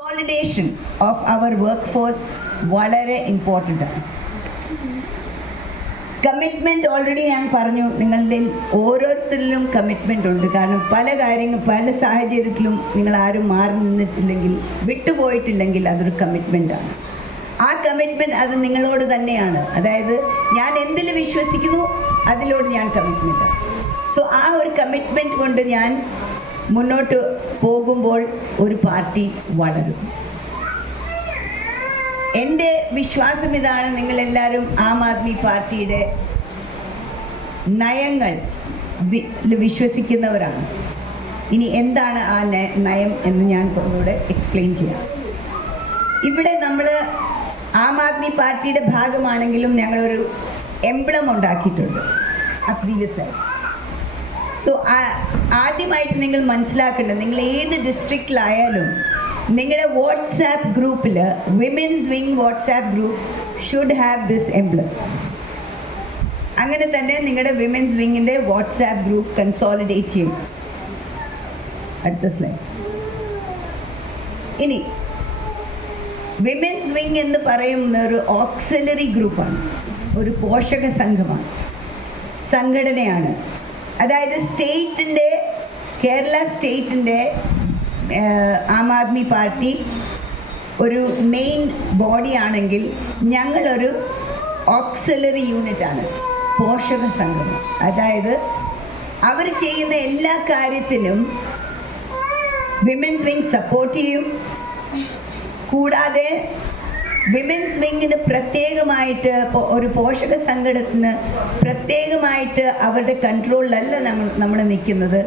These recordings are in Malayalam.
Consolidation of our workforce വളരെ ഇമ്പോർട്ടൻ്റ് ആണ്. കമ്മിറ്റ്മെൻറ്റ് ഓൾറെഡി ഞാൻ പറഞ്ഞു, നിങ്ങളുടെ ഓരോരുത്തരിലും കമ്മിറ്റ്മെൻ്റ് ഉണ്ട്. കാരണം പല സാഹചര്യത്തിലും നിങ്ങൾ ആരും മാറി നിന്നിട്ടില്ലെങ്കിൽ, വിട്ടുപോയിട്ടില്ലെങ്കിൽ അതൊരു കമ്മിറ്റ്മെൻറ്റാണ്. ആ കമ്മിറ്റ്മെൻറ്റ് അത് നിങ്ങളോട് തന്നെയാണ്. അതായത് ഞാൻ എന്തിൽ വിശ്വസിക്കുന്നു അതിലോട് ഞാൻ കമ്മിറ്റ്മെൻറ്റാണ്. സോ ആ ഒരു കമ്മിറ്റ്മെൻറ്റ് കൊണ്ട് ഞാൻ മുന്നോട്ട് പോകുമ്പോൾ ഒരു പാർട്ടി വളരും. എൻ്റെ വിശ്വാസം ഇതാണ്, നിങ്ങളെല്ലാവരും ആം ആദ്മി പാർട്ടിയുടെ നയങ്ങൾ വിശ്വസിക്കുന്നവരാണ്. ഇനി എന്താണ് ആ നയം എന്ന് ഞാൻ ഒന്നുകൂടെ എക്സ്പ്ലെയിൻ ചെയ്യാം. ഇവിടെ നമ്മൾ ആം ആദ്മി പാർട്ടിയുടെ ഭാഗമാണെങ്കിലും ഞങ്ങളൊരു എംബ്ലം ഉണ്ടാക്കിയിട്ടുണ്ട് പ്രീവിയസായി. സോ ആദ്യമായിട്ട് നിങ്ങൾ മനസ്സിലാക്കേണ്ടത്, നിങ്ങൾ ഏത് ഡിസ്ട്രിക്റ്റിലായാലും നിങ്ങളുടെ വാട്സാപ്പ് ഗ്രൂപ്പിൽ women's wing WhatsApp group should have this emblem. അങ്ങനെ തന്നെ നിങ്ങളുടെ വിമൻസ് വിങ്ങിൻ്റെ വാട്സാപ്പ് ഗ്രൂപ്പ് കൺസോളിഡേറ്റ് ചെയ്യും. അടുത്ത സ്ലൈഡ്. ഇനി വിമൻസ് വിങ് എന്ന് പറയുന്ന ഒരു ഓക്സിലറി ഗ്രൂപ്പാണ്, ഒരു പോഷക സംഘടനയാണ്. അതായത് കേരള സ്റ്റേറ്റിൻ്റെ ആം ആദ്മി പാർട്ടി ഒരു മെയിൻ ബോഡി ആണെങ്കിൽ ഞങ്ങളൊരു ഓക്സിലറി യൂണിറ്റാണ്, പോഷക സംഘം. അതായത് അവർ ചെയ്യുന്ന എല്ലാ കാര്യത്തിനും വിമൻസ് വിങ് സപ്പോർട്ട് ചെയ്യും. കൂടാതെ വിമൻസ് വിങ്ങിന് പ്രത്യേകമായിട്ട് ഒരു പോഷക സംഘടനത്തിന് പ്രത്യേകമായിട്ട് അവരുടെ കൺട്രോളിലല്ല നമ്മൾ നിൽക്കുന്നത്.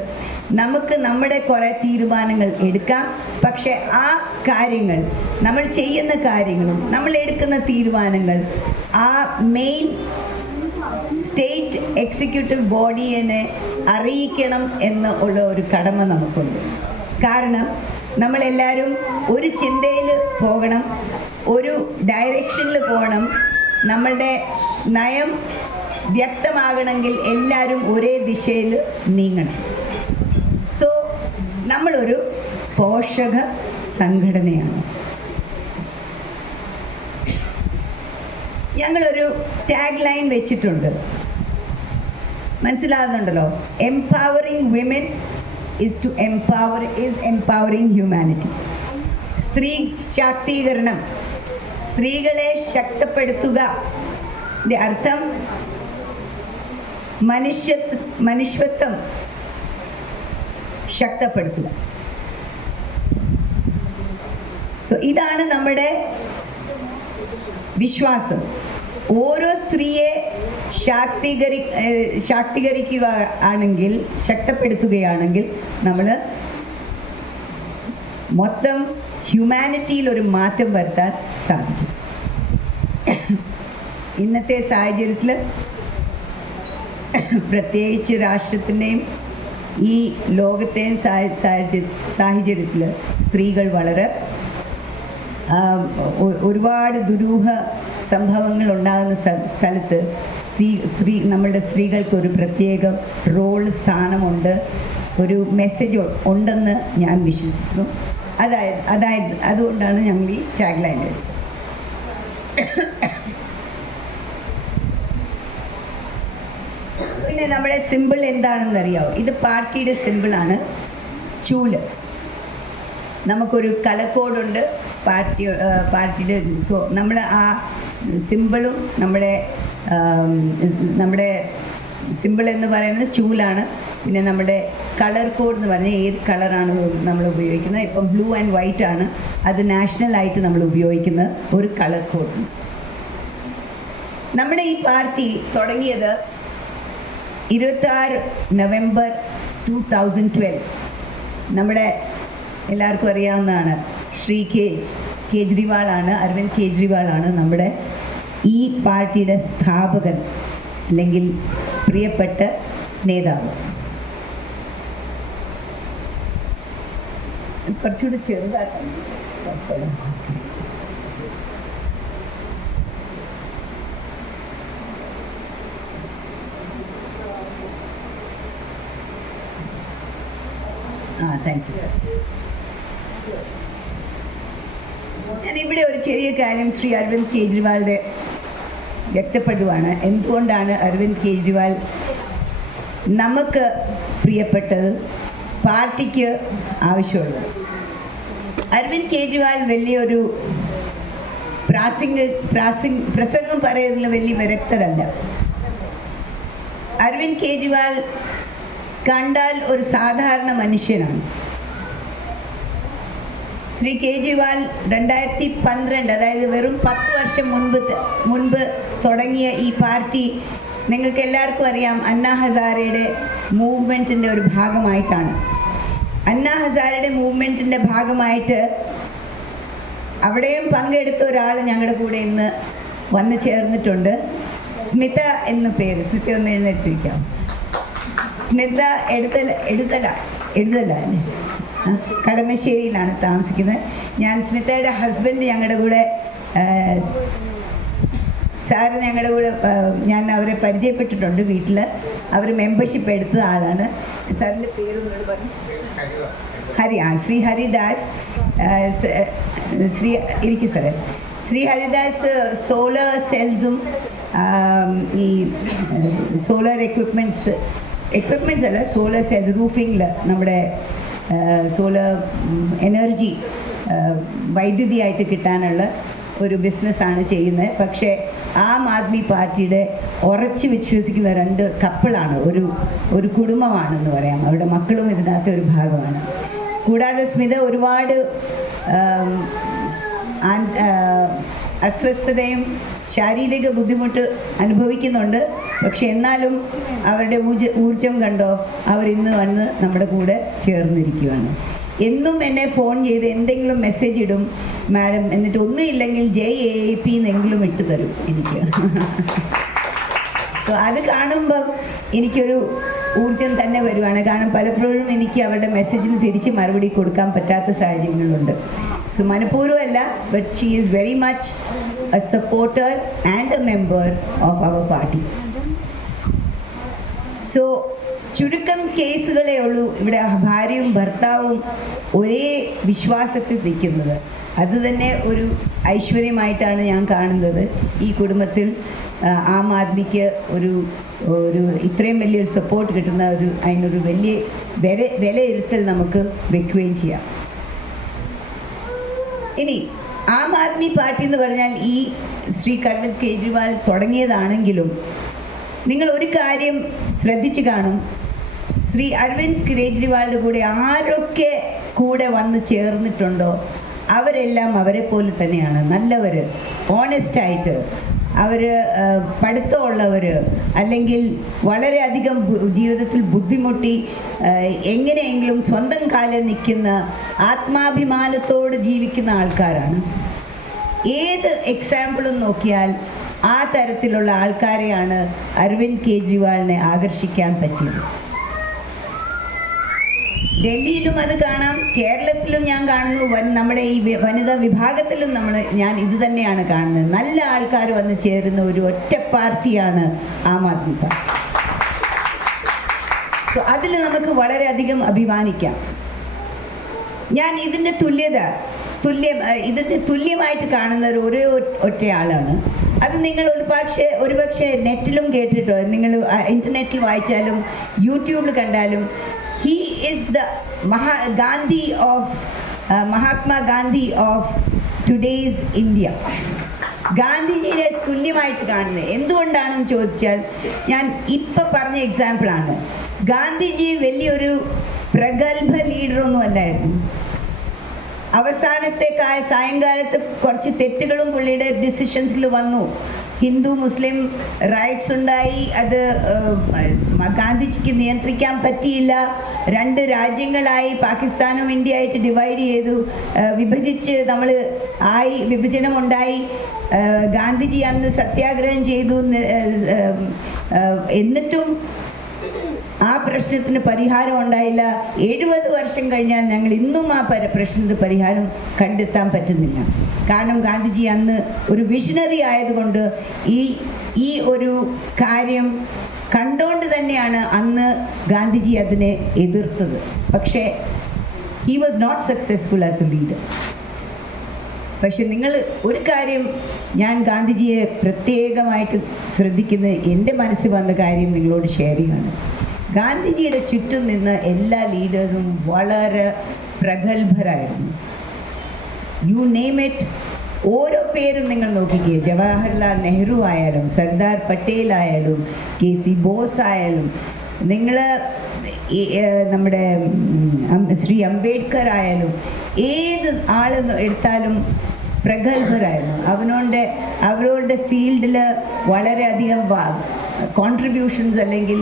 നമുക്ക് നമ്മുടെ കുറേ തീരുമാനങ്ങൾ എടുക്കാം. പക്ഷേ ആ കാര്യങ്ങൾ, നമ്മൾ ചെയ്യുന്ന കാര്യങ്ങളും നമ്മൾ എടുക്കുന്ന തീരുമാനങ്ങൾ ആ മെയിൻ സ്റ്റേറ്റ് എക്സിക്യൂട്ടീവ് ബോഡിയെ അറിയിക്കണം എന്ന് ഉള്ള ഒരു കടമ നമുക്കുണ്ട്. കാരണം നമ്മളെല്ലാവരും ഒരു ചിന്തയിൽ പോകണം, ഒരു ഡയറക്ഷനിൽ പോകണം. നമ്മളുടെ നയം വ്യക്തമാകണമെങ്കിൽ എല്ലാവരും ഒരേ ദിശയിൽ നീങ്ങണം. സോ നമ്മളൊരു പോഷക സംഘടനയാണ്. ഞങ്ങളൊരു ടാഗ് ലൈൻ വെച്ചിട്ടുണ്ട്, മനസ്സിലാകുന്നുണ്ടല്ലോ. Empowering women is empowering humanity. സ്ത്രീ ശാക്തീകരണം, സ്ത്രീകളെ ശക്തിപ്പെടുത്തുക. അർത്ഥം മനുഷ്യത്വം ശക്തിപ്പെടുത്തുക. സോ ഇതാണ് നമ്മുടെ വിശ്വാസം. ഓരോ സ്ത്രീയെ ശാക്തീകരിക്കുക ആണെങ്കിൽ, ശക്തിപ്പെടുത്തുകയാണെങ്കിൽ നമ്മൾ മൊത്തം ഹ്യൂമാനിറ്റിയിൽ ഒരു മാറ്റം വരുത്താൻ സാധിക്കും. ഇന്നത്തെ സാഹചര്യത്തിൽ, പ്രത്യേകിച്ച് രാഷ്ട്രത്തിൻ്റെയും ഈ ലോകത്തെയും സാഹചര്യത്തിൽ സ്ത്രീകൾ വളരെ ഒരുപാട് ദുരൂഹ സംഭവങ്ങൾ ഉണ്ടാകുന്ന സ്ഥലത്ത് നമ്മളുടെ സ്ത്രീകൾക്ക് ഒരു പ്രത്യേക സ്ഥാനമുണ്ട്, ഒരു മെസ്സേജ് ഉണ്ടെന്ന് ഞാൻ വിശ്വസിക്കുന്നു. അതുകൊണ്ടാണ് ഞങ്ങൾ ഈ ടാഗ് ലൈൻ എടുത്തത്. പിന്നെ നമ്മുടെ സിമ്പിൾ എന്താണെന്ന് അറിയാമോ? ഇത് പാർട്ടിയുടെ സിമ്പിളാണ്, ചൂല്. നമുക്കൊരു കലക്കോടുണ്ട് പാർട്ടിയുടെ. സോ നമ്മൾ ആ സിമ്പിളും നമ്മുടെ സിമ്പിൾ എന്ന് പറയുന്നത് ചൂലാണ്. പിന്നെ നമ്മുടെ കളർ കോഡ് എന്ന് പറഞ്ഞാൽ ഏത് കളറാണ് നമ്മൾ ഉപയോഗിക്കുന്നത്. ഇപ്പം ബ്ലൂ ആൻഡ് വൈറ്റ് ആണ്, അത് നാഷണലായിട്ട് നമ്മൾ ഉപയോഗിക്കുന്ന ഒരു കളർ കോഡ്. നമ്മുടെ ഈ പാർട്ടി തുടങ്ങിയത് 26 നവംബർ 2012. നമ്മുടെ എല്ലാവർക്കും അറിയാവുന്നതാണ്, അരവിന്ദ് കെജ്രിവാളാണ് നമ്മുടെ ഈ പാർട്ടിയുടെ സ്ഥാപകൻ അല്ലെങ്കിൽ പ്രിയപ്പെട്ട നേതാവ്. കുറച്ചുകൂടി ചെറുതാക്കാൻ. Thank you. ഇവിടെ ഒരു ചെറിയ കാര്യം ശ്രീ അരവിന്ദ് കെജ്രിവാളിൻ്റെ വ്യക്തപ്പെടുവാണ്. എന്തുകൊണ്ടാണ് അരവിന്ദ് കെജ്രിവാൾ നമുക്ക് പ്രിയപ്പെട്ടത്, പാർട്ടിക്ക് ആവശ്യമുള്ളത്? അരവിന്ദ് കെജ്രിവാൾ വലിയൊരു പ്രസംഗം പറയുന്നതിൽ വലിയ വിദഗ്ധരല്ല. അരവിന്ദ് കെജ്രിവാൾ കണ്ടാൽ ഒരു സാധാരണ മനുഷ്യനാണ്. ശ്രീ കേജ്രിവാൾ 2012, അതായത് വെറും 10 വർഷം മുൻപ് തുടങ്ങിയ ഈ പാർട്ടി നിങ്ങൾക്ക് എല്ലാവർക്കും അറിയാം, അണ്ണാ ഹസാരയുടെ മൂവ്മെൻറ്റിൻ്റെ ഒരു ഭാഗമായിട്ടാണ്. അണ്ണാ ഹസാരയുടെ മൂവ്മെൻറ്റിൻ്റെ ഭാഗമായിട്ട് അവിടെയും പങ്കെടുത്ത ഒരാൾ ഞങ്ങളുടെ കൂടെ ഇന്ന് വന്നു ചേർന്നിട്ടുണ്ട്. സ്മിത എന്ന പേര്. സ്മിത ഒന്ന് എഴുന്നേറ്റിരിക്കാം. സ്മിത എഴുതല അല്ലേ? കടമശ്ശേരിയിലാണ് താമസിക്കുന്നത്. ഞാൻ സ്മിതയുടെ ഹസ്ബൻഡ് ഞങ്ങളുടെ കൂടെ, സാറ് ഞങ്ങളുടെ കൂടെ, ഞാൻ അവരെ പരിചയപ്പെട്ടിട്ടുണ്ട് വീട്ടിൽ. അവർ മെമ്പർഷിപ്പ് എടുത്ത ആളാണ്. സാറിൻ്റെ പേര് പറഞ്ഞു. ശ്രീ ഹരിദാസ്. ശ്രീ ഹരിദാസ് സോളർ സെൽസും ഈ സോളർ എക്വിപ്മെൻറ്റ്സ് അല്ല, സോളർ സെൽസ് റൂഫിങ്ങിൽ നമ്മുടെ സോളർ എനർജി വൈദ്യുതിയായിട്ട് കിട്ടാനുള്ള ഒരു ബിസിനസ്സാണ് ചെയ്യുന്നത്. പക്ഷേ ആം ആദ്മി പാർട്ടിയുടെ ഉറച്ച് വിശ്വസിക്കുന്ന 2 കപ്പിളാണ്, ഒരു കുടുംബമാണെന്ന് പറയാം. അവരുടെ മക്കളും ഇതിനകത്ത് ഒരു ഭാഗമാണ്. കൂടാതെ സ്മിത ഒരുപാട് അസ്വസ്ഥതയും ശാരീരിക ബുദ്ധിമുട്ട് അനുഭവിക്കുന്നുണ്ട്. പക്ഷെ എന്നാലും അവരുടെ ഊർജം കണ്ടോ, അവരിന്ന് വന്ന് നമ്മുടെ കൂടെ ചേർന്നിരിക്കുകയാണ്. എന്നും എന്നെ ഫോൺ ചെയ്ത് എന്തെങ്കിലും മെസ്സേജ് ഇടും മാഡം, എന്നിട്ട് ഒന്നുമില്ലെങ്കിൽ JAAP എന്നെങ്കിലും ഇട്ട് തരും എനിക്ക്. സോ അത് കാണുമ്പം എനിക്കൊരു ഊർജം തന്നെ വരുവാണ്. കാരണം പലപ്പോഴും എനിക്ക് അവരുടെ മെസ്സേജിന് തിരിച്ച് മറുപടി കൊടുക്കാൻ പറ്റാത്ത സാഹചര്യങ്ങളുണ്ട്. സോ മനഃപൂർവ്വമല്ല, but she is very much a supporter and a member of our party. So ചുരുക്കം കേസുകളേ ഉള്ളൂ ഇവിടെ ഭാര്യയും ഭർത്താവും ഒരേ വിശ്വാസത്തിൽ നിൽക്കുന്നത്. അത് തന്നെ ഒരു ഐശ്വര്യമായിട്ടാണ് ഞാൻ കാണുന്നത്. ഈ കുടുംബത്തിൽ ആം ആദ്മിക്ക് ഒരു ഇത്രയും വലിയൊരു സപ്പോർട്ട് കിട്ടുന്ന അതിനൊരു വലിയ വിലയിരുത്തൽ നമുക്ക് വെക്കുകയും ചെയ്യാം. ഇനി ആം ആദ്മി പാർട്ടി എന്ന് പറഞ്ഞാൽ ഈ ശ്രീ അരവിന്ദ് കെജ്രിവാൾ തുടങ്ങിയതാണെങ്കിലും നിങ്ങൾ ഒരു കാര്യം ശ്രദ്ധിച്ചു കാണും. ശ്രീ അരവിന്ദ് കെജ്രിവാളിൻ്റെ കൂടെ ആരൊക്കെ കൂടെ വന്ന് ചേർന്നിട്ടുണ്ടോ അവരെല്ലാം അവരെ പോലെ തന്നെയാണ്. നല്ലവർ, ഓണസ്റ്റായിട്ട്, അവർ പഠിത്തമുള്ളവർ, അല്ലെങ്കിൽ വളരെയധികം ജീവിതത്തിൽ ബുദ്ധിമുട്ടി എങ്ങനെയെങ്കിലും സ്വന്തം കാലിൽ നിൽക്കുന്ന ആത്മാഭിമാനത്തോട് ജീവിക്കുന്ന ആൾക്കാരാണ്. ഏത് എക്സാമ്പിളും നോക്കിയാൽ ആ തരത്തിലുള്ള ആൾക്കാരെയാണ് അരവിന്ദ് കെജ്രിവാളിനെ ആകർഷിക്കാൻ പറ്റിയത്. ഡൽഹിയിലും അത് കാണാം, കേരളത്തിലും ഞാൻ കാണുന്നു, നമ്മുടെ ഈ വനിതാ വിഭാഗത്തിലും ഞാൻ ഇത് തന്നെയാണ് കാണുന്നത്. നല്ല ആൾക്കാർ വന്ന് ചേരുന്ന ഒരു ഒറ്റ പാർട്ടിയാണ് ആം ആദ്മി പാർട്ടി. സോ അതിൽ നമുക്ക് വളരെയധികം അഭിമാനിക്കാം. ഞാൻ ഇതിൻ്റെ തുല്യമായിട്ട് കാണുന്ന ഒരേ ഒറ്റയാളാണ്. അത് നിങ്ങൾ ഒരുപക്ഷെ നെറ്റിലും കേട്ടിട്ടോ, നിങ്ങൾ ഇൻ്റർനെറ്റിൽ വായിച്ചാലും യൂട്യൂബിൽ കണ്ടാലും, he is the Mahatma Gandhi of today's India. ഗാന്ധിജിയെ തുല്യമായിട്ട് കാണുന്നത് എന്തുകൊണ്ടാണെന്ന് ചോദിച്ചാൽ, ഞാൻ ഇപ്പം പറഞ്ഞ എക്സാമ്പിളാണ്. ഗാന്ധിജി വലിയൊരു പ്രഗത്ഭ ലീഡറൊന്നും അല്ലായിരുന്നു. അവസാനത്തെ സായങ്കാലത്ത് കുറച്ച് തെറ്റുകളും പുള്ളിയുടെ ഡിസിഷൻസിൽ വന്നു. ഹിന്ദു മുസ്ലിം റൈറ്റ്സ് ഉണ്ടായി, അത് ഗാന്ധിജിക്ക് നിയന്ത്രിക്കാൻ പറ്റിയില്ല. 2 രാജ്യങ്ങളായി, പാകിസ്ഥാനും ഇന്ത്യ ആയിട്ട് ഡിവൈഡ് ചെയ്തു, വിഭജിച്ച് വിഭജനമുണ്ടായി. ഗാന്ധിജി അന്ന് സത്യാഗ്രഹം ചെയ്തു. എന്നിട്ടും ആ പ്രശ്നത്തിന് പരിഹാരം ഉണ്ടായില്ല. 70 വർഷം കഴിഞ്ഞാൽ ഞങ്ങൾ ഇന്നും ആ പ്രശ്നത്തിന് പരിഹാരം കണ്ടെത്താൻ പറ്റുന്നില്ല. കാരണം ഗാന്ധിജി അന്ന് ഒരു വിഷണറി ആയതുകൊണ്ട് ഈ ഒരു കാര്യം കണ്ടുകൊണ്ട് തന്നെയാണ് അന്ന് ഗാന്ധിജി അതിനെ എതിർത്തത്. പക്ഷേ he was not successful as a leader. പക്ഷെ നിങ്ങൾ ഒരു കാര്യം ഞാൻ ഗാന്ധിജിയെ പ്രത്യേകമായിട്ട് ശ്രദ്ധിക്കുന്നത്, എൻ്റെ മനസ്സിൽ വന്ന കാര്യം നിങ്ങളോട് ഷെയർ ചെയ്യാണ്. ഗാന്ധിജിയുടെ ചുറ്റും നിന്ന് എല്ലാ ലീഡേഴ്സും വളരെ പ്രഗത്ഭരായിരുന്നു. യു നെയിം ഇറ്റ്, ഓരോ പേരും നിങ്ങൾ നോക്കിക്കേ. ജവഹർലാൽ നെഹ്റു ആയാലും, സർദാർ പട്ടേൽ ആയാലും, KC ബോസ് ആയാലും, നിങ്ങൾ നമ്മുടെ ശ്രീ അംബേദ്കർ ആയാലും, ഏത് ആൾ എടുത്താലും പ്രഗത്ഭരായിരുന്നു. അവരുടെ ഫീൽഡിൽ വളരെയധികം കോൺട്രിബ്യൂഷൻസ്, അല്ലെങ്കിൽ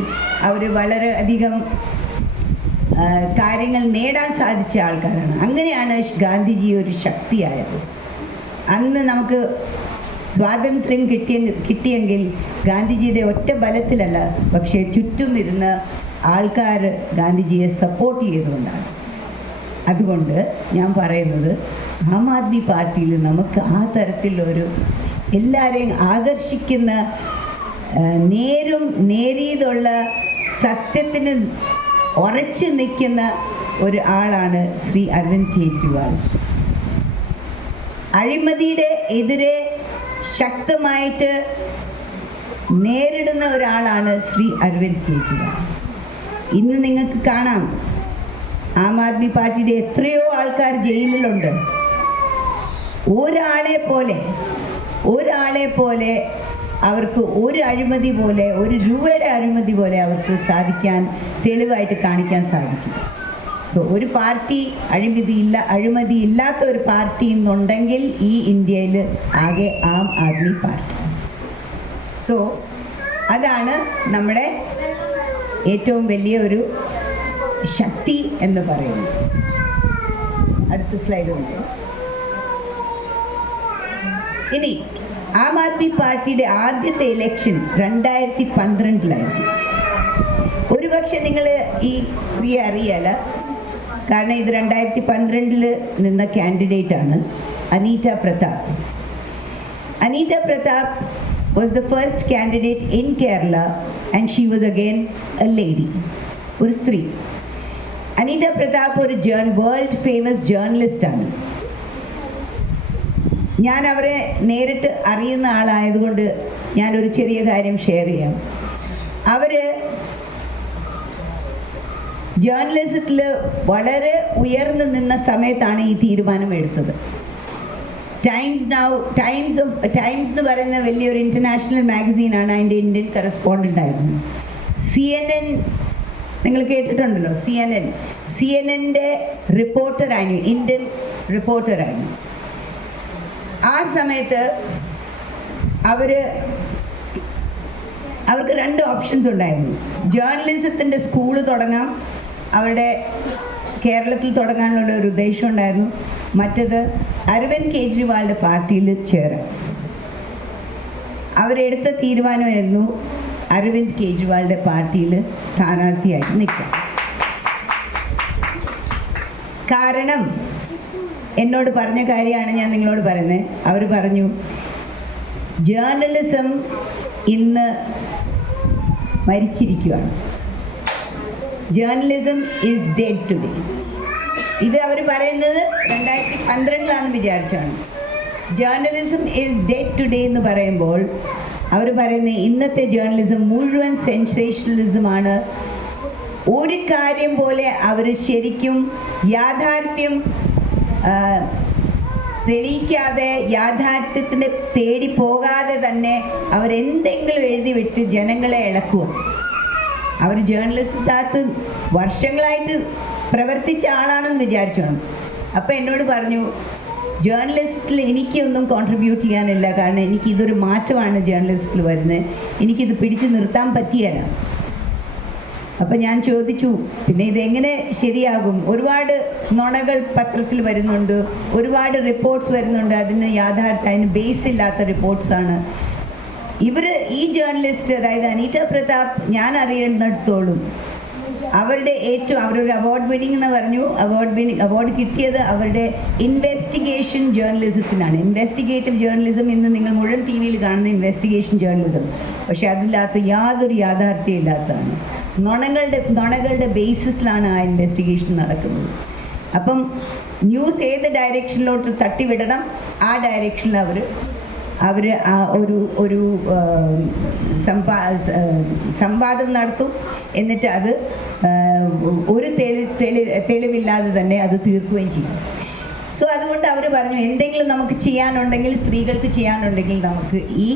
അവർ വളരെയധികം കാര്യങ്ങൾ നേടാൻ സാധിച്ച ആൾക്കാരാണ്. അങ്ങനെയാണ് ഗാന്ധിജി ഒരു ശക്തിയായത്. അന്ന് നമുക്ക് സ്വാതന്ത്ര്യം കിട്ടിയെങ്കിൽ ഗാന്ധിജിയുടെ ഒറ്റ ബലത്തിലല്ല, പക്ഷേ ചുറ്റും ഇരുന്ന് ആൾക്കാർ ഗാന്ധിജിയെ സപ്പോർട്ട് ചെയ്തുകൊണ്ടാണ്. അതുകൊണ്ട് ഞാൻ പറയുന്നത്, ആം ആദ്മി പാർട്ടിയിൽ നമുക്ക് ആ തരത്തിലൊരു എല്ലാവരെയും ആകർഷിക്കുന്ന, നേരിയതുള്ള, സത്യത്തിന് ഉറച്ചു നിൽക്കുന്ന ഒരു ആളാണ് ശ്രീ അരവിന്ദ് കെജ്രിവാൾ. അഴിമതിയുടെ എതിരെ ശക്തമായിട്ട് നേരിടുന്ന ഒരാളാണ് ശ്രീ അരവിന്ദ് കെജ്രിവാൾ. ഇന്ന് നിങ്ങൾക്ക് കാണാം, ആം ആദ്മി പാർട്ടിയുടെ എത്രയോ ആൾക്കാർ ജയിലിലുണ്ട്. ഒരാളെ പോലെ അവർക്ക് ഒരു അഴിമതി പോലെ, ഒരു രൂപയുടെ അഴിമതി പോലെ അവർക്ക് തെളിവായിട്ട് കാണിക്കാൻ സാധിക്കും. സോ ഒരു പാർട്ടി അഴിമതി ഇല്ലാത്ത ഒരു പാർട്ടി എന്നുണ്ടെങ്കിൽ ഈ ഇന്ത്യയിൽ ആകെ ആം ആദ്മി പാർട്ടി. സോ അതാണ് നമ്മുടെ ഏറ്റവും വലിയ ഒരു ശക്തി എന്ന് പറയുന്നത്. അടുത്ത സ്ലൈഡ് ഉണ്ട്. ഇനി ആം ആദ്മി പാർട്ടിയുടെ ആദ്യത്തെ ഇലക്ഷൻ 2012 ഒരുപക്ഷെ നിങ്ങൾ ഈ സ്ത്രീയെ അറിയാല, കാരണം ഇത് 2012 നിന്ന കാൻഡിഡേറ്റ് ആണ് Aneeta Pratap. Aneeta Pratap was the first candidate in Kerala, and she was again a lady, ഒരു സ്ത്രീ. അനീറ്റ പ്രതാപ് ഒരു വേൾഡ് ഫേമസ് ജേർണലിസ്റ്റ് ആണ്. ഞാൻ അവരെ നേരിട്ട് അറിയുന്ന ആളായതുകൊണ്ട് ഞാനൊരു ചെറിയ കാര്യം ഷെയർ ചെയ്യാം. അവർ ജേർണലിസത്തിൽ വളരെ ഉയർന്നു നിന്ന സമയത്താണ് ഈ തീരുമാനം എടുത്തത്. ടൈംസ് എന്ന് പറയുന്ന വലിയൊരു ഇൻ്റർനാഷണൽ മാഗസീനാണ്. അതിൻ്റെ ഇന്ത്യൻ കറസ്പോണ്ടൻ്റ് ആയിരുന്നു. CNN നിങ്ങൾ കേട്ടിട്ടുണ്ടല്ലോ, CNN-ൻ്റെ റിപ്പോർട്ടറായിരുന്നു, ഇന്ത്യൻ റിപ്പോർട്ടറായിരുന്നു. ആ സമയത്ത് അവർക്ക് 2 ഓപ്ഷൻസ് ഉണ്ടായിരുന്നു. ജേർണലിസത്തിൻ്റെ സ്കൂള് തുടങ്ങാം, അവരുടെ കേരളത്തിൽ തുടങ്ങാനുള്ള ഒരു ഉദ്ദേശം ഉണ്ടായിരുന്നു. മറ്റത് അരവിന്ദ് കെജ്രിവാളിൻ്റെ പാർട്ടിയിൽ ചേരാം. അവരെടുത്ത തീരുമാനമായിരുന്നു അരവിന്ദ് കെജ്രിവാളിൻ്റെ പാർട്ടിയിൽ സ്ഥാനാർത്ഥിയായിട്ട് നിൽക്കാം. കാരണം എന്നോട് പറഞ്ഞ കാര്യമാണ് ഞാൻ നിങ്ങളോട് പറയുന്നത്. അവർ പറഞ്ഞു, ജേർണലിസം ഇന്ന് മരിച്ചിരിക്കുകയാണ്. Journalism is dead today. ഇത് അവർ പറയുന്നത് 2012 വിചാരിച്ചാണ്. ജേർണലിസം ഈസ് ഡെഡ് ടുഡേ എന്ന് പറയുമ്പോൾ അവർ പറയുന്നത് ഇന്നത്തെ ജേർണലിസം മുഴുവൻ സെൻസേഷണലിസമാണ്. ഒരു കാര്യം പോലെ അവർ ശരിക്കും യാഥാർത്ഥ്യം തെളിയിക്കാതെ, യാഥാർത്ഥ്യത്തിന് തേടി പോകാതെ തന്നെ അവരെന്തെങ്കിലും എഴുതി വിട്ട് ജനങ്ങളെ ഇളക്കുക. അവർ ജേർണലിസത്തിനകത്ത് വർഷങ്ങളായിട്ട് പ്രവർത്തിച്ച ആളാണെന്ന് വിചാരിച്ചോണം. അപ്പോൾ എന്നോട് പറഞ്ഞു, ജേർണലിസ്റ്റിൽ എനിക്കൊന്നും കോൺട്രിബ്യൂട്ട് ചെയ്യാനില്ല, കാരണം എനിക്കിതൊരു മാറ്റമാണ് ജേർണലിസ്റ്റിൽ വരുന്നത്, എനിക്കിത് പിടിച്ചു നിർത്താൻ പറ്റിയല്ല. അപ്പം ഞാൻ ചോദിച്ചു, പിന്നെ ഇതെങ്ങനെ ശരിയാകും? ഒരുപാട് നുണകൾ പത്രത്തിൽ വരുന്നുണ്ട്, ഒരുപാട് റിപ്പോർട്ട്സ് വരുന്നുണ്ട്, അതിന് ബേസ് ഇല്ലാത്ത റിപ്പോർട്ട്സാണ്. ഈ ജേർണലിസ്റ്റ്, അതായത് അനീറ്റ പ്രതാപ്, ഞാൻ അറിയുന്നിടത്തോളം അവരൊരു അവാർഡ് വിന്നിംഗ് എന്ന് പറഞ്ഞു. അവാർഡ് കിട്ടിയത് അവരുടെ ഇൻവെസ്റ്റിഗേഷൻ ജേർണലിസത്തിനാണ്. ഇൻവെസ്റ്റിഗേറ്റീവ് ജേർണലിസം ഇന്ന് നിങ്ങൾ മുഴുവൻ TV യിൽ കാണുന്ന ഇൻവെസ്റ്റിഗേഷൻ ജേർണലിസം, പക്ഷെ അതില്ലാത്ത യാതൊരു യാഥാർത്ഥ്യം ഇല്ലാത്തതാണ്. നുണകളുടെ ബേസിസിലാണ് ആ ഇൻവെസ്റ്റിഗേഷൻ നടക്കുന്നത്. അപ്പം ന്യൂസ് ഏത് ഡയറക്ഷനിലോട്ട് തട്ടിവിടണം ആ ഡയറക്ഷനിൽ അവർ ഒരു സംവാദം നടത്തും. എന്നിട്ട് അത് ഒരു തെളിവില്ലാതെ തന്നെ അത് തീർക്കുകയും ചെയ്യും. സോ അതുകൊണ്ട് അവർ പറഞ്ഞു, എന്തെങ്കിലും നമുക്ക് ചെയ്യാനുണ്ടെങ്കിൽ, സ്ത്രീകൾക്ക് ചെയ്യാനുണ്ടെങ്കിൽ നമുക്ക് ഈ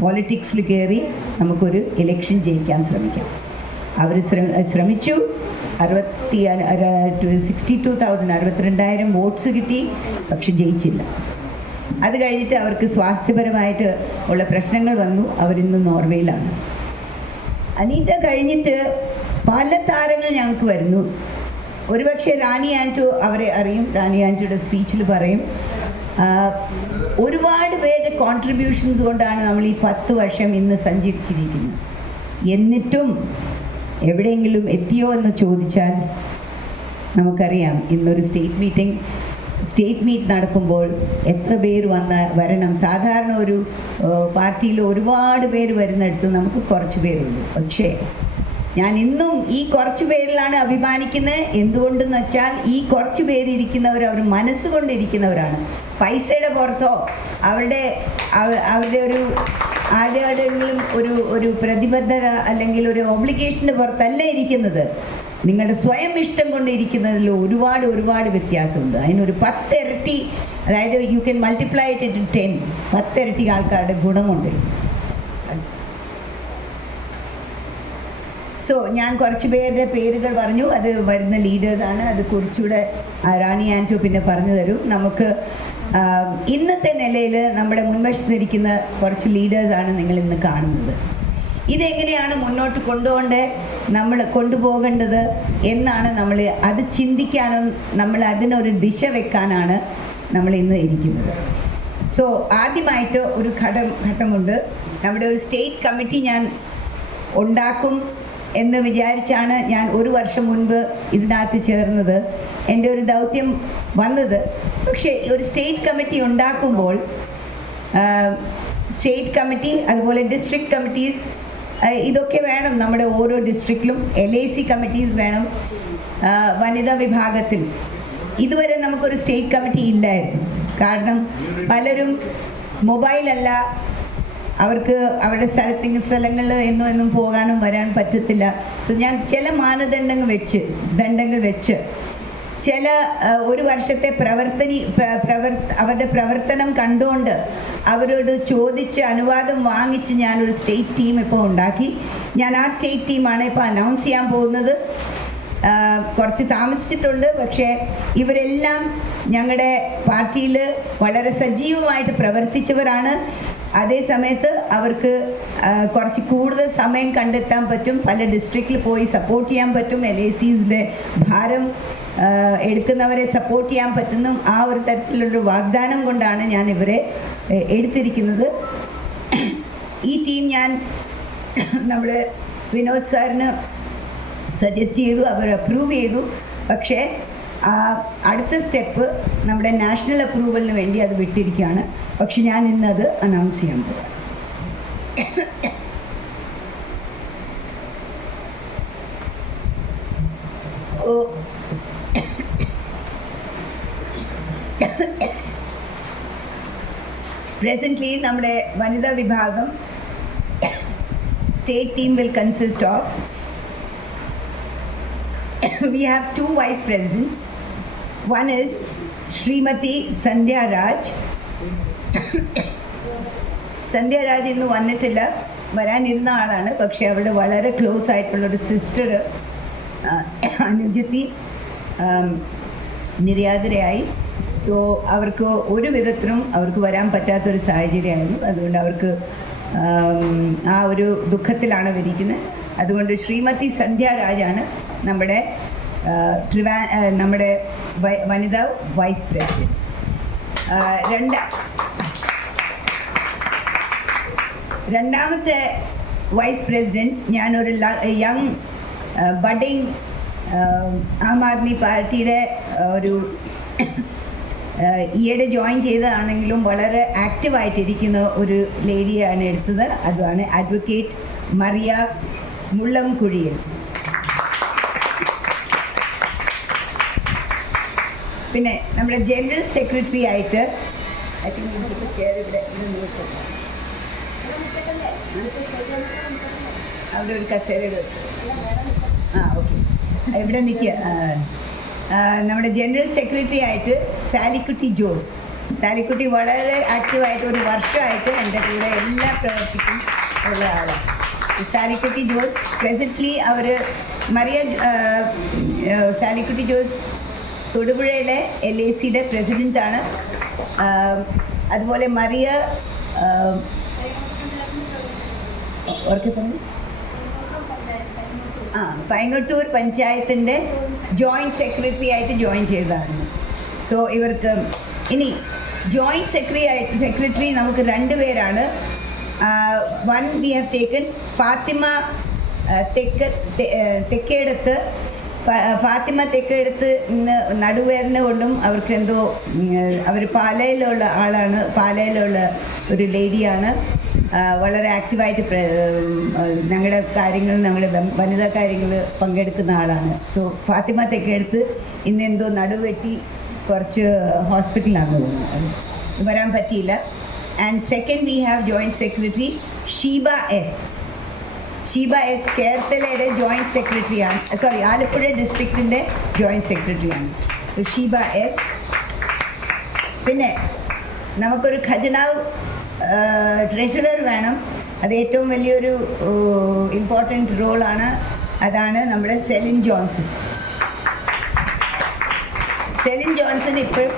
പോളിറ്റിക്സിൽ കയറി നമുക്കൊരു ഇലക്ഷൻ ജയിക്കാൻ ശ്രമിക്കാം. അവർ ശ്രമിച്ചു. 62,000 വോട്ട്സ് കിട്ടി, പക്ഷെ ജയിച്ചില്ല. അത് കഴിഞ്ഞിട്ട് അവർക്ക് സ്വാസ്ഥ്യപരമായിട്ട് ഉള്ള പ്രശ്നങ്ങൾ വന്നു. അവരിന്ന് നോർവേയിലാണ്. അനീറ്റ കഴിഞ്ഞിട്ട് പല താരങ്ങൾ ഞങ്ങൾക്ക് വരുന്നു. ഒരുപക്ഷെ റാണി ആൻറ്റോ അവരെ അറിയും. റാണി ആൻറ്റോയുടെ സ്പീച്ചിൽ പറയും, ഒരുപാട് പേരുടെ കോൺട്രിബ്യൂഷൻസ് കൊണ്ടാണ് നമ്മൾ ഈ 10 വർഷം ഇന്ന് സഞ്ചരിച്ചിരിക്കുന്നത്. എന്നിട്ടും എവിടെയെങ്കിലും എത്തിയോ എന്ന് ചോദിച്ചാൽ നമുക്കറിയാം, ഇന്നൊരു സ്റ്റേറ്റ് മീറ്റ് നടക്കുമ്പോൾ എത്ര പേര് വരണം. സാധാരണ ഒരു പാർട്ടിയിൽ ഒരുപാട് പേര് വരുന്നിടത്ത് നമുക്ക് കുറച്ച് പേരുള്ളൂ. പക്ഷേ ഞാൻ ഇന്നും ഈ കുറച്ച് പേരിലാണ് അഭിമാനിക്കുന്നത്. എന്തുകൊണ്ടെന്ന് വെച്ചാൽ ഈ കുറച്ച് പേരിരിക്കുന്നവർ അവർ മനസ്സുകൊണ്ടിരിക്കുന്നവരാണ്. പൈസയുടെ പുറത്തോ അവരുടെ ഒരു ആരുടെയെങ്കിലും ഒരു പ്രതിബദ്ധത അല്ലെങ്കിൽ ഒരു ഒബ്ലിഗേഷൻ്റെ പുറത്തല്ല ഇരിക്കുന്നത്. നിങ്ങളുടെ സ്വയം ഇഷ്ടം കൊണ്ടിരിക്കുന്നതിൽ ഒരുപാട് വ്യത്യാസമുണ്ട്. അതിനൊരു 10 ഇരട്ടി, അതായത് you can multiply it to 10, 10 ഇരട്ടി ആൾക്കാരുടെ ഗുണമുണ്ട്. സോ ഞാൻ കുറച്ച് പേരുടെ പേരുകൾ പറഞ്ഞു. അത് വരുന്ന ലീഡേഴ്സാണ്. അത് കുറച്ചുകൂടെ റാണി ആൻറ്റോ പിന്നെ പറഞ്ഞു തരും. നമുക്ക് ഇന്നത്തെ നിലയിൽ നമ്മുടെ മുൻവശത്തിരിക്കുന്ന കുറച്ച് ലീഡേഴ്സാണ് നിങ്ങൾ ഇന്ന് കാണുന്നത്. ഇതെങ്ങനെയാണ് മുന്നോട്ട് കൊണ്ടുപോകേണ്ടത് എന്നാണ് നമ്മൾ അത് ചിന്തിക്കാനും നമ്മൾ അതിനൊരു ദിശ വെക്കാനാണ് നമ്മൾ ഇന്ന് ഇരിക്കുന്നത്. സോ ആദ്യമായിട്ട് ഒരു ഘട്ടമുണ്ട്. നമ്മുടെ ഒരു സ്റ്റേറ്റ് കമ്മിറ്റി ഞാൻ ഉണ്ടാക്കും എന്ന് വിചാരിച്ചാണ് ഞാൻ 1 വർഷം മുൻപ് ഇതിനകത്ത് ചേർന്നത്. എൻ്റെ ഒരു ദൗത്യം വന്നത്. പക്ഷേ ഒരു സ്റ്റേറ്റ് കമ്മിറ്റി ഉണ്ടാക്കുമ്പോൾ സ്റ്റേറ്റ് കമ്മിറ്റി, അതുപോലെ ഡിസ്ട്രിക്ട് കമ്മിറ്റീസ്, ഇതൊക്കെ വേണം. നമ്മുടെ ഓരോ ഡിസ്ട്രിക്റ്റിലും LAC കമ്മിറ്റീസ് വേണം. വനിതാ വിഭാഗത്തിൽ ഇതുവരെ നമുക്കൊരു സ്റ്റേറ്റ് കമ്മിറ്റി ഇല്ലായിരുന്നു. കാരണം പലരും മൊബൈലല്ല, അവർക്ക് അവരുടെ സ്ഥലങ്ങളിൽ എന്നും പോകാനും വരാൻ പറ്റത്തില്ല. സോ ഞാൻ ചില മാനദണ്ഡങ്ങൾ വെച്ച് ചില ഒരു വർഷത്തെ അവരുടെ പ്രവർത്തനം കണ്ടുകൊണ്ട് അവരോട് ചോദിച്ച് അനുവാദം വാങ്ങിച്ച് ഞാനൊരു സ്റ്റേറ്റ് ടീം ഇപ്പോൾ ഉണ്ടാക്കി. ഞാൻ ആ സ്റ്റേറ്റ് ടീമാണ് ഇപ്പോൾ അനൗൺസ് ചെയ്യാൻ പോകുന്നത്. കുറച്ച് താമസിച്ചിട്ടുണ്ട്, പക്ഷേ ഇവരെല്ലാം ഞങ്ങളുടെ പാർട്ടിയിൽ വളരെ സജീവമായിട്ട് പ്രവർത്തിച്ചവരാണ്. അതേ സമയത്ത് അവർക്ക് കുറച്ച് കൂടുതൽ സമയം കണ്ടെത്താൻ പറ്റും. പല ഡിസ്ട്രിക്റ്റിൽ പോയി സപ്പോർട്ട് ചെയ്യാൻ പറ്റും. LACസിലെ ഭാരം എടുക്കുന്നവരെ സപ്പോർട്ട് ചെയ്യാൻ പറ്റുന്ന ആ ഒരു തരത്തിലുള്ളൊരു വാഗ്ദാനം കൊണ്ടാണ് ഞാൻ ഇവരെ എടുത്തിരിക്കുന്നത്. ഈ ടീം ഞാൻ നമ്മുടെ വിനോദ് സാറിന് സജസ്റ്റ് ചെയ്തു, അവർ അപ്രൂവ് ചെയ്തു. പക്ഷേ അടുത്ത സ്റ്റെപ്പ് നമ്മുടെ നാഷണൽ അപ്രൂവലിന് വേണ്ടി അത് വിട്ടിരിക്കുകയാണ്. പക്ഷെ ഞാൻ ഇന്നത് അനൗൺസ് ചെയ്യാൻ പോകാം. സോ presently നമ്മുടെ വനിതാ വിഭാഗം state team will consist of we have 2 vice presidents. One is Srimati Sandhya Raj. Sandhya Raj ഇന്ന് വന്നിട്ടില്ല, വരാനിരുന്ന ആളാണ്. പക്ഷെ അവരുടെ വളരെ ക്ലോസ് ആയിട്ടുള്ളൊരു സിസ്റ്റർ അനുജത്തി നിര്യാതരായി. സോ അവർക്ക് ഒരു വിധത്തിലും അവർക്ക് വരാൻ പറ്റാത്തൊരു സാഹചര്യമായിരുന്നു. അതുകൊണ്ട് അവർക്ക് ആ ഒരു ദുഃഖത്തിലാണ് ഇരിക്കുന്നത്. അതുകൊണ്ട് ശ്രീമതി സന്ധ്യ രാജാണ് നമ്മുടെ വനിതാ വൈസ് പ്രസിഡന്റ്. രണ്ടാമത്തെ വൈസ് പ്രസിഡന്റ് ഞാനൊരു യങ് ബഡിങ് ആം ആദ്മി പാർട്ടിയുടെ ഒരു ഈയിടെ ജോയിൻ ചെയ്തതാണെങ്കിലും വളരെ ആക്റ്റീവായിട്ടിരിക്കുന്ന ഒരു ലേഡിയാണ് എടുത്തത്. അതാണ് അഡ്വക്കേറ്റ് മറിയ മുള്ളംകുഴിയിൽ. പിന്നെ നമ്മുടെ ജനറൽ സെക്രട്ടറി ആയിട്ട് ഐ തിങ്ക് നമുക്ക് ചെയർ ഇവിടെ അവിടെ ഒരു കസേരയുടെ ഓക്കെ ഇവിടെ നിൽക്കുക. നമ്മുടെ ജനറൽ സെക്രട്ടറി ആയിട്ട് സാലിക്കുട്ടി ജോസ്. സാലിക്കുട്ടി വളരെ ആക്റ്റീവായിട്ട് ഒരു വർഷമായിട്ട് എൻ്റെ കൂടെ എല്ലാ പ്രവർത്തിക്കും ഉള്ള ആളാണ്. സാലിക്കുട്ടി ജോസ് പ്രസൻ്റ്ലി അവർ സാലിക്കുട്ടി ജോസ് തൊടുപുഴയിലെ LACയുടെ പ്രസിഡൻ്റാണ്. അതുപോലെ മറിയ പൈങ്ങോട്ടൂർ പഞ്ചായത്തിൻ്റെ ജോയിൻറ്റ് സെക്രട്ടറി ആയിട്ട് ജോയിൻ ചെയ്തതാണ്. സോ ഇവർക്ക് ഇനി ജോയിൻറ്റ് സെക്രട്ടറി നമുക്ക് 2 പേരാണ്. One we have taken Fathima Thekkedath. Fathima Thekkedath ഇന്ന് നടുവേദന കൊണ്ടും അവർക്ക് എന്തോ അവർ പാലയിലുള്ള ആളാണ്, പാലയിലുള്ള ഒരു ലേഡിയാണ്. വളരെ ആക്റ്റീവായിട്ട് ഞങ്ങളുടെ കാര്യങ്ങൾ, ഞങ്ങളുടെ വനിതാ കാര്യങ്ങൾ പങ്കെടുക്കുന്ന ആളാണ്. സോ ഫാത്തിമ തെക്കേടത്ത് ഇന്ന് എന്തോ നടുവെട്ടി കുറച്ച് ഹോസ്പിറ്റലിലാണ് തോന്നുന്നത്, വരാൻ പറ്റിയില്ല. And second we have joint secretary Sheeba S. ചേർത്തലയുടെ ജോയിൻറ്റ് സെക്രട്ടറിയാണ്, സോറി ആലപ്പുഴ ഡിസ്ട്രിക്റ്റിൻ്റെ ജോയിൻറ്റ് സെക്രട്ടറിയാണ്. So Sheeba S. പിന്നെ നമുക്കൊരു ഖജനാവ് ട്രഷറർ വേണം. അത് ഏറ്റവും വലിയൊരു ഇമ്പോർട്ടൻറ്റ് റോളാണ്. അതാണ് നമ്മുടെ സെലിൻ ജോൺസൺ. ഇപ്പോൾ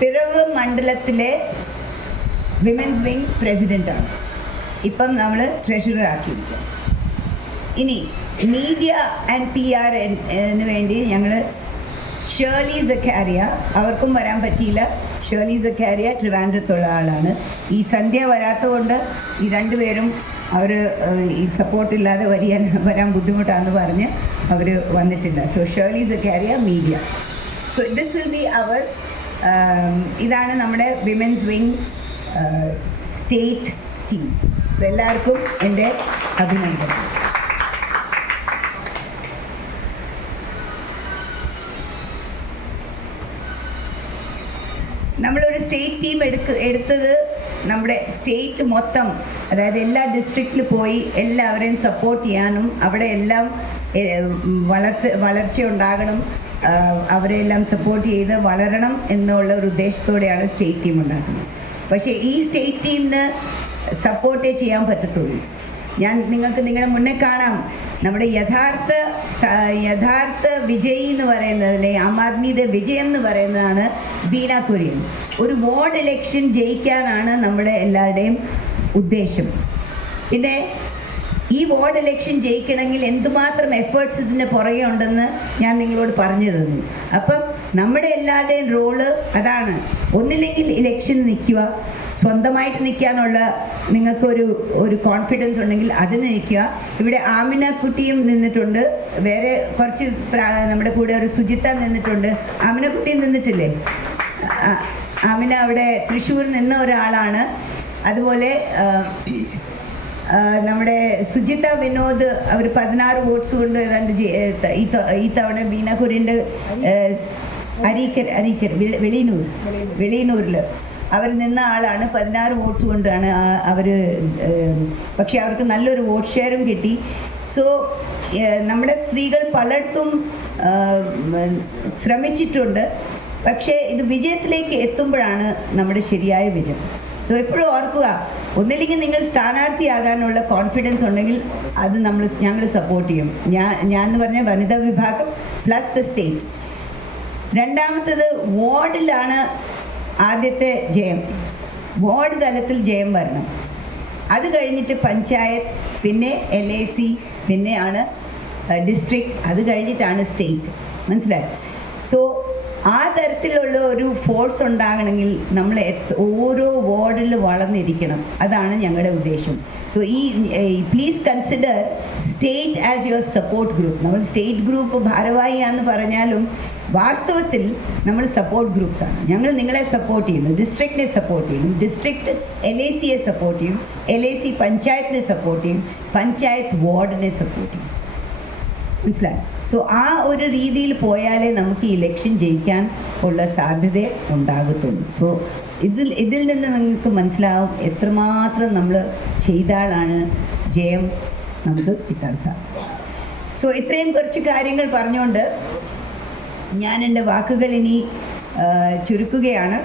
പിറവ് മണ്ഡലത്തിലെ വിമൻസ് വിങ് പ്രസിഡൻ്റാണ്. ഇപ്പം നമ്മൾ ട്രഷറർ ആക്കിയിരിക്കുക. ഇനി മീഡിയ ആൻഡ് PR വേണ്ടി ഞങ്ങൾ ഷേർലി സക്കാരിയ, അവർക്കും വരാൻ പറ്റിയില്ല. ഷേർലി സക്കാരിയ ട്രിവാൻഡ്രത്തുള്ള ആളാണ്. ഈ സന്ധ്യ വരാത്തതുകൊണ്ട് ഈ 2 പേരും അവർ ഈ സപ്പോർട്ടില്ലാതെ വരാൻ ബുദ്ധിമുട്ടാണെന്ന് പറഞ്ഞ് അവർ വന്നിട്ടില്ല. So Shirley Zachariah media. So this will be our ഇതാണ് നമ്മുടെ വിമൻസ് വിങ് സ്റ്റേറ്റ് ടീം. എല്ലാവർക്കും എൻ്റെ അഭിനന്ദനം. നമ്മളൊരു സ്റ്റേറ്റ് ടീം എടുത്തത് നമ്മുടെ സ്റ്റേറ്റ് മൊത്തം, അതായത് എല്ലാ ഡിസ്ട്രിക്റ്റിൽ പോയി എല്ലാവരെയും സപ്പോർട്ട് ചെയ്യാനും അവിടെ എല്ലാം വളർച്ച ഉണ്ടാകണം, അവരെല്ലാം സപ്പോർട്ട് ചെയ്ത് വളരണം എന്നുള്ള ഒരു ഉദ്ദേശത്തോടെയാണ് സ്റ്റേറ്റ് ടീം ഉണ്ടാക്കുന്നത്. പക്ഷേ ഈ സ്റ്റേറ്റ് ടീമിന് സപ്പോർട്ടേ ചെയ്യാൻ പറ്റത്തുള്ളൂ. നിങ്ങൾക്ക് നിങ്ങളുടെ മുന്നേ കാണാം, നമ്മുടെ യഥാർത്ഥ വിജയി എന്ന് പറയുന്നതിലെ ആം ആദ്മിയുടെ വിജയം എന്ന് പറയുന്നതാണ് ബീന കുര്യൻ. ഒരു വാർഡ് ഇലക്ഷൻ ജയിക്കാനാണ് നമ്മുടെ എല്ലാവരുടെയും ഉദ്ദേശം. പിന്നെ ഈ വാർഡ് ഇലക്ഷൻ ജയിക്കണമെങ്കിൽ എന്തുമാത്രം എഫേർട്സ് ഇതിൻ്റെ പുറകെ ഉണ്ടെന്ന് ഞാൻ നിങ്ങളോട് പറഞ്ഞു തന്നു. അപ്പം നമ്മുടെ എല്ലാവരുടെയും റോള് അതാണ്. ഒന്നില്ലെങ്കിൽ ഇലക്ഷൻ നിൽക്കുക, സ്വന്തമായിട്ട് നിൽക്കാനുള്ള നിങ്ങൾക്കൊരു കോൺഫിഡൻസ് ഉണ്ടെങ്കിൽ അതിന് നിൽക്കുക. ഇവിടെ ആമിന കുട്ടിയും നിന്നിട്ടുണ്ട്, വേറെ കുറച്ച് നമ്മുടെ കൂടെ ഒരു സുജിത്ത നിന്നിട്ടുണ്ട്. ആമിന കുട്ടിയും നിന്നിട്ടില്ലേ? ആമിന അവിടെ തൃശ്ശൂർ നിന്ന ഒരാളാണ്. അതുപോലെ നമ്മുടെ സുജിത വിനോദ് അവർ 16 വോട്ട്സ് കൊണ്ട് ഏതാണ്ട് ഈ തവണ ബീന കുര്യൻ്റെ അരീക്കർ വെളിയന്നൂരിൽ അവർ നിന്ന ആളാണ്. 16 വോട്ട്സ് കൊണ്ടാണ് അവർ, പക്ഷേ അവർക്ക് നല്ലൊരു വോട്ട് ഷെയറും കിട്ടി. സോ നമ്മുടെ സ്ത്രീകൾ പലയിടത്തും ശ്രമിച്ചിട്ടുണ്ട്, പക്ഷേ ഇത് വിജയത്തിലേക്ക് എത്തുമ്പോഴാണ് നമ്മുടെ ശരിയായ വിജയം. സോ എപ്പോഴും ഓർക്കുക, ഒന്നില്ലെങ്കിൽ നിങ്ങൾ സ്ഥാനാർത്ഥിയാകാനുള്ള കോൺഫിഡൻസ് ഉണ്ടെങ്കിൽ അത് ഞങ്ങൾ സപ്പോർട്ട് ചെയ്യും. ഞാൻ എന്ന് പറഞ്ഞാൽ വനിതാ വിഭാഗം പ്ലസ് ദ സ്റ്റേറ്റ്. രണ്ടാമത്തത് വാർഡിലാണ് ആദ്യത്തെ ജയം. വാർഡ് തലത്തിൽ ജയം വരണം. അത് കഴിഞ്ഞിട്ട് പഞ്ചായത്ത്, പിന്നെ LAC, പിന്നെയാണ് ഡിസ്ട്രിക്ട്, അത് കഴിഞ്ഞിട്ടാണ് സ്റ്റേറ്റ്. മനസ്സിലായി? സോ ആ തരത്തിലുള്ള ഒരു ഫോഴ്സ് ഉണ്ടാകണമെങ്കിൽ നമ്മൾ ഓരോ വാർഡിൽ വളർന്നിരിക്കണം. അതാണ് ഞങ്ങളുടെ ഉദ്ദേശം. So please consider state as your support group. നമ്മൾ സ്റ്റേറ്റ് ഗ്രൂപ്പ് ഭാരവാഹിയാന്ന് പറഞ്ഞാലും വാസ്തവത്തിൽ നമ്മൾ സപ്പോർട്ട് ഗ്രൂപ്പ്സാണ്. ഞങ്ങൾ നിങ്ങളെ സപ്പോർട്ട് ചെയ്യുന്നു, ഡിസ്ട്രിക്റ്റിനെ സപ്പോർട്ട് ചെയ്യും, ഡിസ്ട്രിക്റ്റ് LACയെ സപ്പോർട്ട് ചെയ്യും, LAC പഞ്ചായത്തിനെ സപ്പോർട്ട് ചെയ്യും, പഞ്ചായത്ത് വാർഡിനെ സപ്പോർട്ട് ചെയ്യും. മനസ്സിലായി. സോ ആ ഒരു രീതിയിൽ പോയാലേ നമുക്ക് ഈ ഇലക്ഷൻ ജയിക്കാൻ ഉള്ള സാധ്യത ഉണ്ടാകത്തുള്ളൂ. സോ ഇതിൽ നിന്ന് നിങ്ങൾക്ക് മനസ്സിലാവും എത്രമാത്രം നമ്മൾ ചെയ്താലാണ് ജയം നമുക്ക് കിട്ടാൻ സാധിക്കും. സോ ഇത്രയും കുറച്ച് കാര്യങ്ങൾ പറഞ്ഞുകൊണ്ട് ഞാൻ എൻ്റെ വാക്കുകൾ ഇനി ചുരുക്കുകയാണ്.